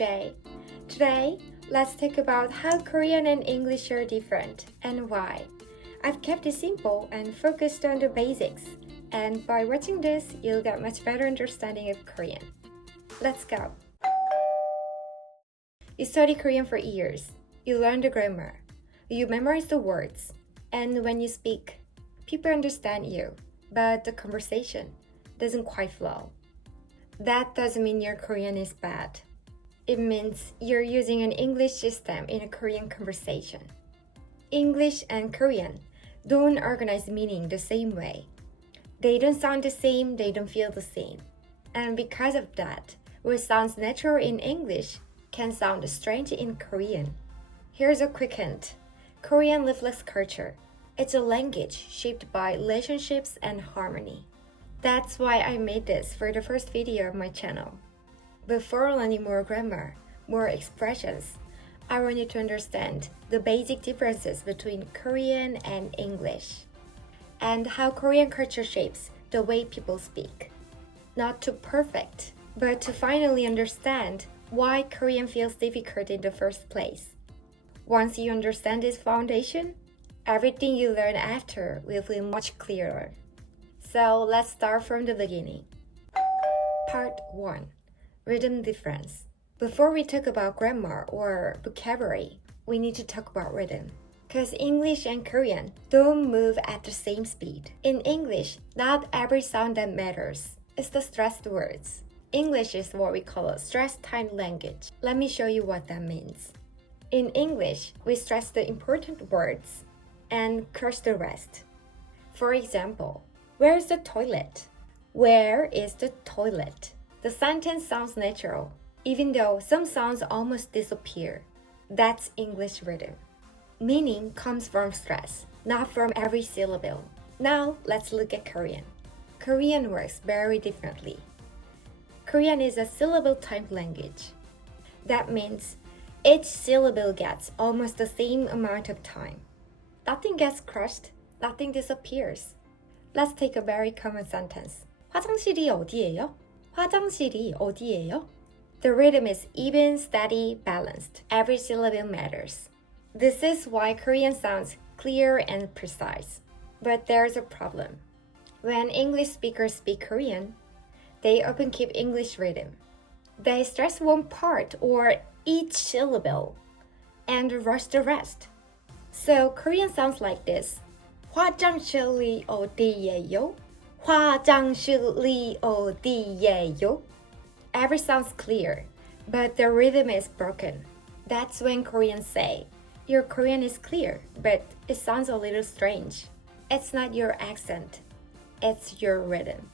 J. Today, let's talk about how Korean and English are different and why. I've kept it simple and focused on the basics, and by watching this, you'll get much better understanding of Korean. Let's go! You study Korean for years, you learn the grammar, you memorize the words, and when you speak, people understand you, but the conversation doesn't quite flow. That doesn't mean your Korean is bad. It means you're using an English system in a Korean conversation. English and Korean don't organize meaning the same way. They don't sound the same, they don't feel the same. And because of that, what sounds natural in English can sound strange in Korean. Here's a quick hint. Korean reflects culture. It's a language shaped by relationships and harmony. That's why I made this for the first video of my channel. Before learning more grammar, more expressions, I want you to understand the basic differences between Korean and English, and how Korean culture shapes the way people speak. Not to perfect, but to finally understand why Korean feels difficult in the first place. Once you understand this foundation, everything you learn after will feel much clearer. So let's start from the beginning. Part 1. Rhythm difference. Before we talk about grammar or vocabulary, we need to talk about rhythm. Because English and Korean don't move at the same speed. In English, not every sound that matters. It's the stressed words. English is what we call a stress-timed language. Let me show you what that means. In English, we stress the important words and crush the rest. For example, where's the toilet? Where is the toilet? The sentence sounds natural, even though some sounds almost disappear. That's English rhythm. Meaning comes from stress, not from every syllable. Now, let's look at Korean. Korean works very differently. Korean is a syllable-timed language. That means each syllable gets almost the same amount of time. Nothing gets crushed, nothing disappears. Let's take a very common sentence. 화장실이 어디예요? 화장실이 어디예요? The rhythm is even, steady, balanced. Every syllable matters. This is why Korean sounds clear and precise. But there's a problem. When English speakers speak Korean, they often keep English rhythm. They stress one part or each syllable and rush the rest. So Korean sounds like this. 화장실이 어디예요? 화장실이 어디예요? Every sounds clear, but the rhythm is broken. That's when Koreans say, your Korean is clear, but it sounds a little strange. It's not your accent, it's your rhythm.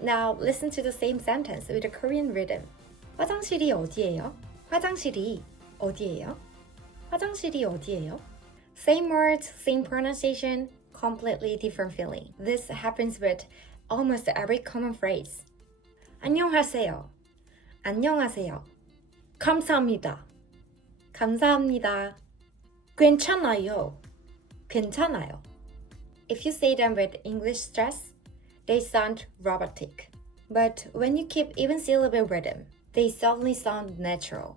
Now listen to the same sentence with a Korean rhythm. 화장실이 어디예요? 화장실이 어디예요? 화장실이 어디예요? Same words, same pronunciation, completely different feeling. This happens with almost every common phrase. 안녕하세요. 안녕하세요. 감사합니다. 감사합니다. 괜찮아요. 괜찮아요. If you say them with English stress, they sound robotic. But when you keep even syllable rhythm, they suddenly sound natural.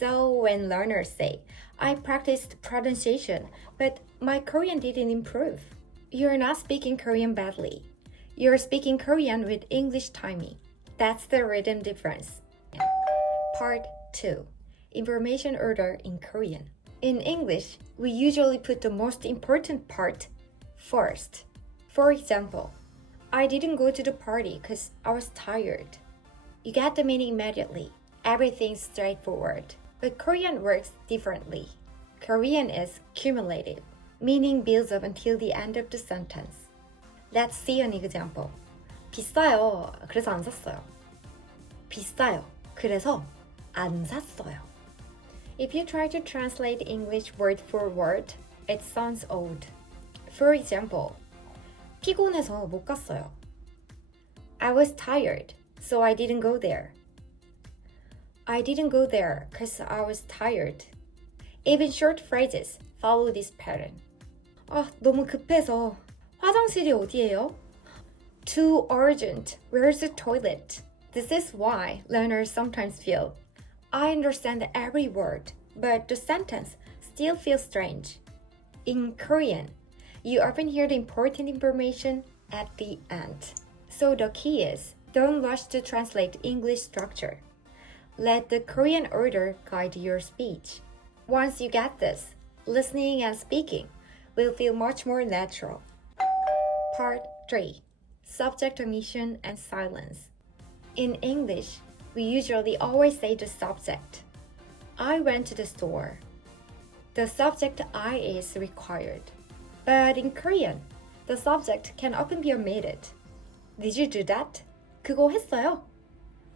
So when learners say, I practiced pronunciation, but my Korean didn't improve, you're not speaking Korean badly. You're speaking Korean with English timing. That's the rhythm difference. Part 2. Information order in Korean. In English, we usually put the most important part first. For example, I didn't go to the party because I was tired. You get the meaning immediately. Everything's straightforward. But Korean works differently. Korean is cumulative, meaning builds up until the end of the sentence. Let's see an example. 비싸요. 그래서 안 샀어요. 비싸요. 그래서 안 샀어요. If you try to translate English word for word, it sounds old. For example, 피곤해서 못 갔어요. I was tired, so I didn't go there. I didn't go there because I was tired. Even short phrases follow this pattern. 너무 급해서. 화장실이 어디예요? Too urgent. Where's the toilet? This is why learners sometimes feel I understand every word, but the sentence still feels strange. In Korean, you often hear the important information at the end. So the key is, don't rush to translate English structure. Let the Korean order guide your speech. Once you get this, listening and speaking will feel much more natural. Part 3. Subject omission and silence. In English, we usually always say the subject. I went to the store. The subject I is required. But in Korean, the subject can often be omitted. Did you do that? 그거 했어요.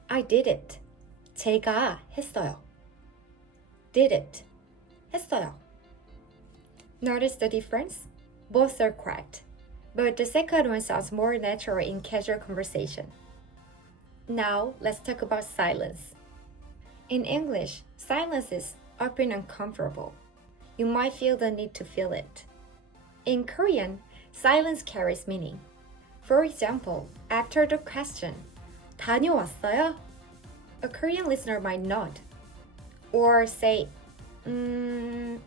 I did it. 제가 했어요. Did it. 했어요. Notice the difference? Both are correct, but the second one sounds more natural in casual conversation. Now, let's talk about silence. In English, silence is often uncomfortable. You might feel the need to feel it. In Korean, silence carries meaning. For example, after the question, 다녀왔어요? A Korean listener might nod or say, Even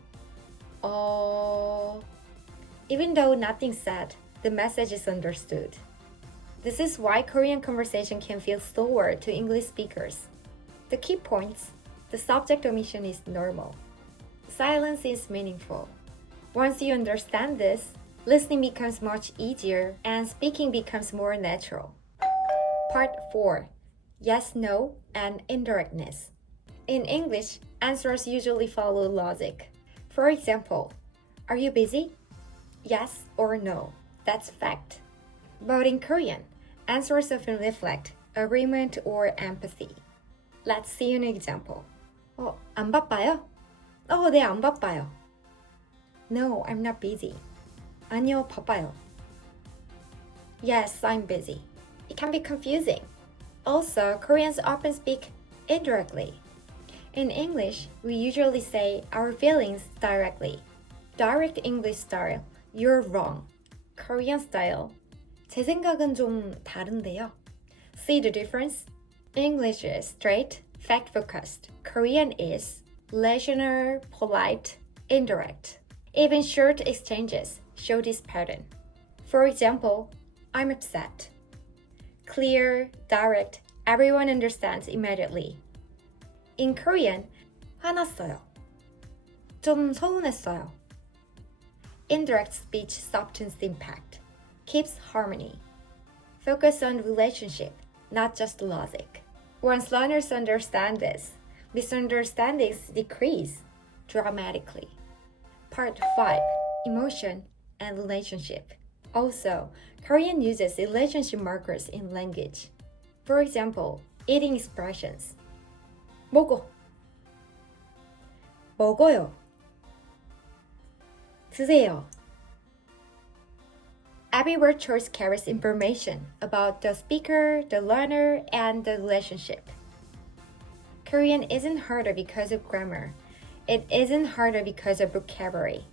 though nothing's said, the message is understood. This is why Korean conversation can feel slower to English speakers. The key points: the subject omission is normal. Silence is meaningful. Once you understand this, listening becomes much easier and speaking becomes more natural. Part 4. Yes, no, and indirectness. In English, answers usually follow logic. For example, are you busy? Yes or no. That's fact. But in Korean, answers often reflect agreement or empathy. Let's see an example. 안 바빠요? 네, 안 바빠요. No, I'm not busy. 아니요, 바빠요. Yes, I'm busy. It can be confusing. Also, Koreans often speak indirectly. In English, we usually say our feelings directly. Direct English style, you're wrong. Korean style, 제 생각은 좀 다른데요. See the difference? English is straight, fact-focused. Korean is relational, polite, indirect. Even short exchanges show this pattern. For example, I'm upset. Clear, direct, everyone understands immediately. In Korean, 화났어요. 좀 서운했어요. Indirect speech softens the impact, keeps harmony. Focus on relationship, not just logic. Once learners understand this, misunderstandings decrease dramatically. Part 5. Emotion and relationship. Also, Korean uses relationship markers in language. For example, eating expressions. 먹어. 먹어요. 드세요. Every word choice carries information about the speaker, the learner, and the relationship. Korean isn't harder because of grammar. It isn't harder because of vocabulary.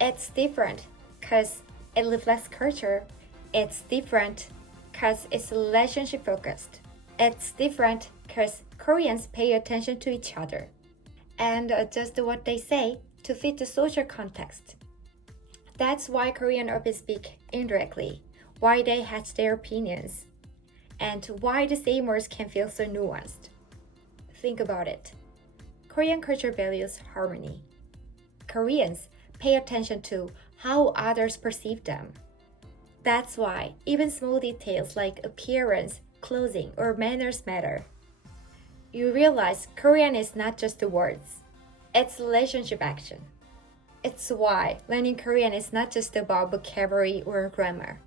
It's different because it reflects culture. It's different because it's relationship focused. It's different because Koreans pay attention to each other and adjust what they say to fit the social context. That's why Korean often speak indirectly, why they hatch their opinions, and why the same words can feel so nuanced. Think about it. Korean culture values harmony. Koreans pay attention to how others perceive them. That's why even small details like appearance, clothing, or manners matter. You realize Korean is not just the words, it's relationship action. It's why learning Korean is not just about vocabulary or grammar.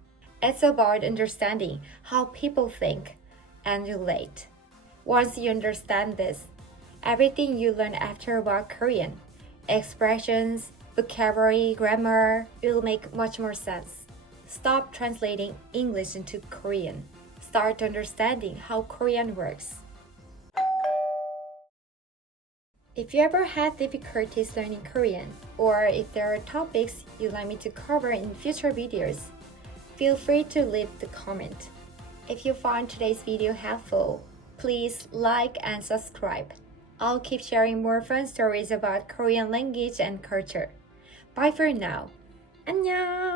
It's about understanding how people think and relate. Once you understand this, everything you learn after about Korean, expressions, vocabulary, grammar, will make much more sense. Stop translating English into Korean. Start understanding how Korean works. If you ever had difficulties learning Korean, or if there are topics you'd like me to cover in future videos, feel free to leave the comment. If you found today's video helpful, please like and subscribe. I'll keep sharing more fun stories about Korean language and culture. Bye for now. 안녕!